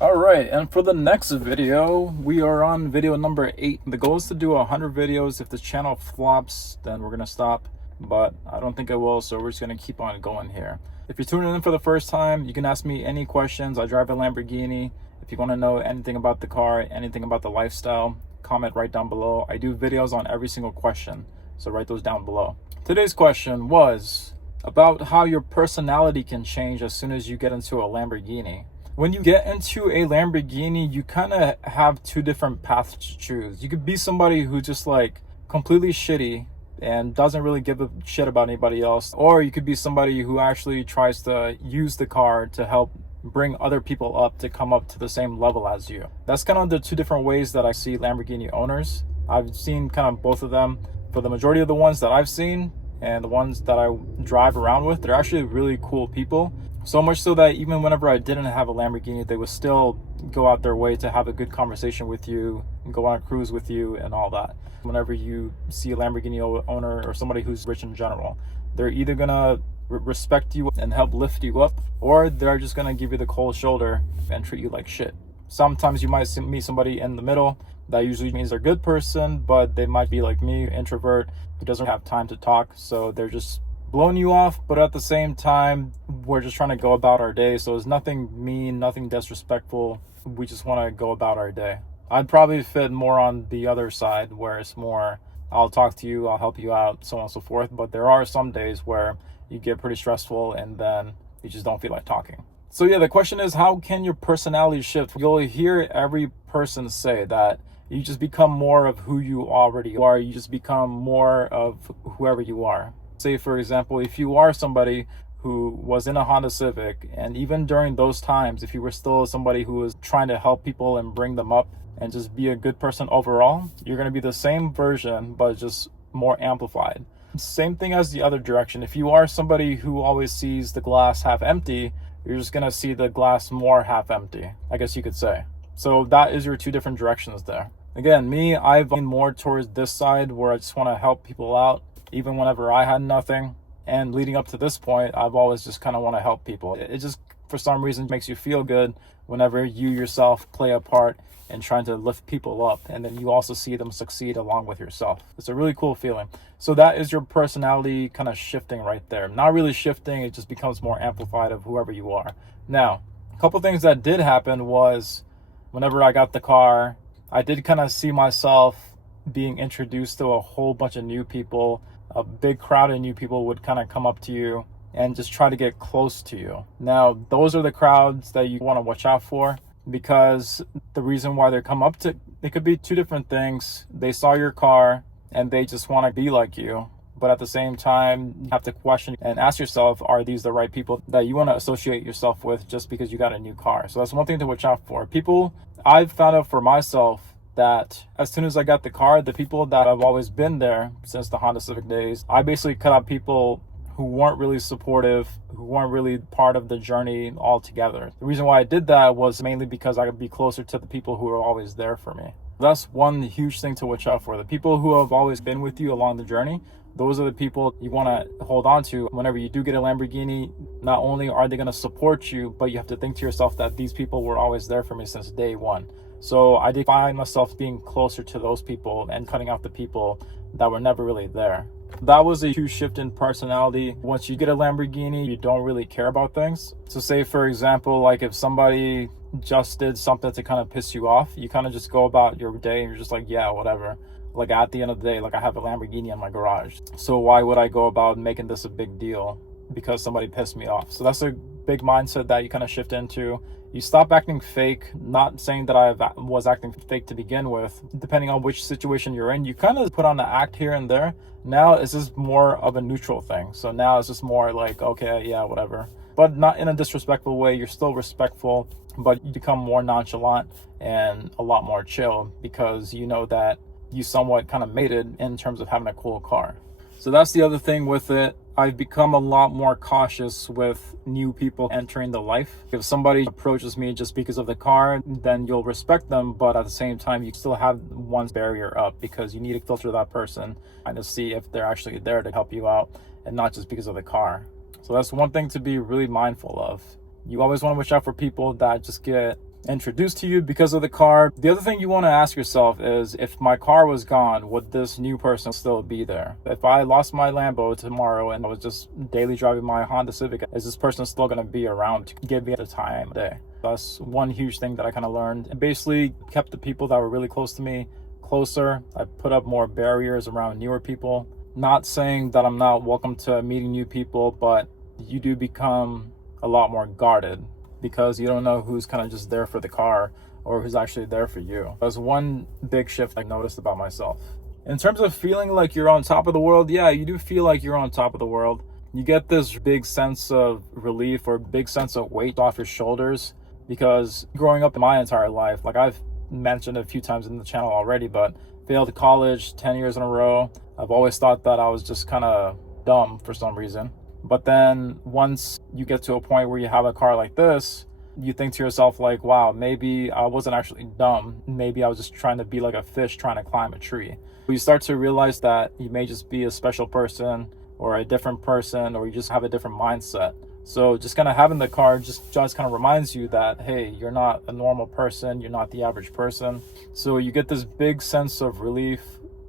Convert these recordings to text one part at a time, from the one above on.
All right, and for the next video, we are on video number 8. The goal is to do 100 videos. If the channel flops, then we're gonna stop, but I don't think it will, so we're just gonna keep on going here. If you're tuning in for the first time, you can ask me any questions. I drive a Lamborghini. If you want to know anything about the car, anything about the lifestyle, comment right down below. I do videos on every single question, so write those down below. Today's question was about how your personality can change as soon as you get into a Lamborghini. When you get into a Lamborghini, you kind of have two different paths to choose. You could be somebody who just like completely shitty and doesn't really give a shit about anybody else, or you could be somebody who actually tries to use the car to help bring other people up to come up to the same level as you. That's kind of the two different ways that I see Lamborghini owners. I've seen kind of both of them. For the majority of the ones that I've seen and the ones that I drive around with, they're actually really cool people. So much so that even whenever I didn't have a Lamborghini, they would still go out their way to have a good conversation with you and go on a cruise with you and all that. Whenever you see a Lamborghini owner or somebody who's rich in general, they're either gonna respect you and help lift you up, or they're just gonna give you the cold shoulder and treat you like shit. Sometimes you might meet somebody in the middle. That usually means they're a good person, but they might be like me, introvert, who doesn't have time to talk, so they're just blowing you off. But at the same time, we're just trying to go about our day, so it's nothing mean, nothing disrespectful. We just want to go about our day. I'd probably fit more on the other side, where it's more, I'll talk to you, I'll help you out, so on and so forth. But there are some days where you get pretty stressful and then you just don't feel like talking. So yeah, the question is, how can your personality shift? You'll hear every person say that you just become more of who you already are. You just become more of whoever you are. Say, for example, if you are somebody who was in a Honda Civic, and even during those times, if you were still somebody who was trying to help people and bring them up and just be a good person overall, you're going to be the same version, but just more amplified. Same thing as the other direction. If you are somebody who always sees the glass half empty, you're just going to see the glass more half empty, I guess you could say. So that is your two different directions there. Again, me, I've leaned more towards this side where I just want to help people out, even whenever I had nothing. And leading up to this point, I've always just kind of want to help people. It just, for some reason, makes you feel good whenever you yourself play a part in trying to lift people up, and then you also see them succeed along with yourself. It's a really cool feeling. So that is your personality kind of shifting right there. Not really shifting, it just becomes more amplified of whoever you are. Now, a couple things that did happen was whenever I got the car, I did kind of see myself being introduced to a whole bunch of new people. A big crowd of new people would kind of come up to you and just try to get close to you. Now, those are the crowds that you want to watch out for, because the reason why they come up to, it could be two different things. They saw your car and they just want to be like you. But at the same time, you have to question and ask yourself, are these the right people that you want to associate yourself with just because you got a new car? So that's one thing to watch out for. People, I've found out for myself that as soon as I got the car, the people that have always been there since the Honda Civic days, I basically cut out people who weren't really supportive, who weren't really part of the journey altogether. The reason why I did that was mainly because I could be closer to the people who were always there for me. That's one huge thing to watch out for. The people who have always been with you along the journey, those are the people you want to hold on to. Whenever you do get a Lamborghini, not only are they going to support you, but you have to think to yourself that these people were always there for me since day one. So I did find myself being closer to those people and cutting out the people that were never really there. That was a huge shift in personality. Once you get a Lamborghini, you don't really care about things. So say, for example, like if somebody just did something to kind of piss you off, you kind of just go about your day and you're just like, yeah, whatever. Like at the end of the day, like I have a Lamborghini in my garage, so why would I go about making this a big deal because somebody pissed me off? So that's a big mindset that you kind of shift into. You stop acting fake. Not saying that I was acting fake to begin with. Depending on which situation you're in, you kind of put on the act here and there. Now it's just more of a neutral thing. So now it's just more like, okay, yeah, whatever. But not in a disrespectful way. You're still respectful, but you become more nonchalant and a lot more chill because you know that you somewhat kind of made it in terms of having a cool car. So that's the other thing with it. I've become a lot more cautious with new people entering the life. If somebody approaches me just because of the car, then you'll respect them, but at the same time, you still have one barrier up because you need to filter that person and to see if they're actually there to help you out and not just because of the car. So that's one thing to be really mindful of. You always want to watch out for people that just get introduced to you because of the car. The other thing you want to ask yourself is, if my car was gone, would this new person still be there? If I lost my Lambo tomorrow and I was just daily driving my Honda Civic, is this person still going to be around to give me the time of day? That's one huge thing that I kind of learned. And basically kept the people that were really close to me closer. I put up more barriers around newer people. Not saying that I'm not welcome to meeting new people, but you do become a lot more guarded because you don't know who's kind of just there for the car or who's actually there for you. That's one big shift I noticed about myself. In terms of feeling like you're on top of the world, yeah, you do feel like you're on top of the world. You get this big sense of relief or big sense of weight off your shoulders, because growing up in my entire life, like I've mentioned a few times in the channel already, but failed college 10 years in a row. I've always thought that I was just kind of dumb for some reason. But then once you get to a point where you have a car like this, you think to yourself like, wow, maybe I wasn't actually dumb. Maybe I was just trying to be like a fish trying to climb a tree. You start to realize that you may just be a special person or a different person, or you just have a different mindset. So just kind of having the car just kind of reminds you that, hey, you're not a normal person. You're not the average person. So you get this big sense of relief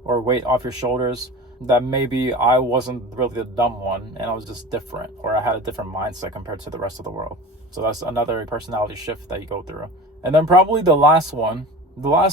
or weight off your shoulders, that maybe I wasn't really the dumb one and I was just different, or I had a different mindset compared to the rest of the world. So that's another personality shift that you go through. And then probably the last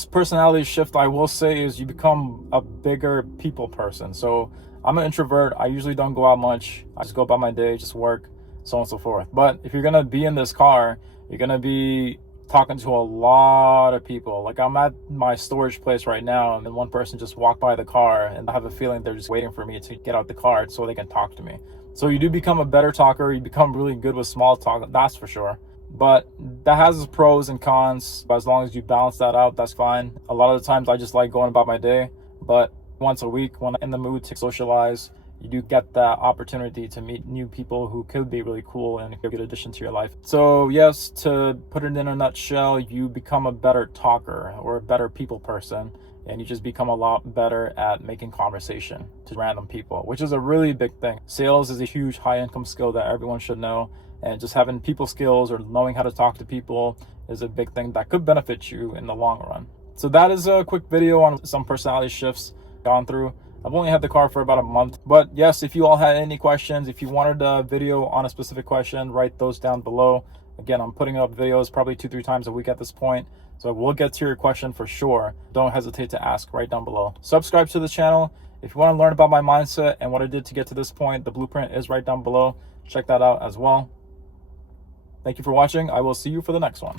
personality shift I will say is you become a bigger people person. So I'm an introvert. I usually don't go out much. I just go about my day, just work, so on and so forth. But if you're going to be in this car, you're going to be talking to a lot of people. Like I'm at my storage place right now, and then one person just walked by the car, and I have a feeling they're just waiting for me to get out the car so they can talk to me. So you do become a better talker. You become really good with small talk, that's for sure. But that has its pros and cons. But as long as you balance that out, that's fine. A lot of the times I just like going about my day, but once a week when I'm in the mood to socialize, you do get that opportunity to meet new people who could be really cool and a good addition to your life. So yes, to put it in a nutshell, you become a better talker or a better people person, and you just become a lot better at making conversation to random people, which is a really big thing. Sales is a huge high income skill that everyone should know, and just having people skills or knowing how to talk to people is a big thing that could benefit you in the long run. So that is a quick video on some personality shifts gone through. I've only had the car for about a month, but yes, if you all had any questions, if you wanted a video on a specific question, write those down below. Again, I'm putting up videos probably 2-3 times a week at this point, so we'll get to your question for sure. Don't hesitate to ask right down below. Subscribe to the channel. If you want to learn about my mindset and what I did to get to this point, the blueprint is right down below. Check that out as well. Thank you for watching. I will see you for the next one.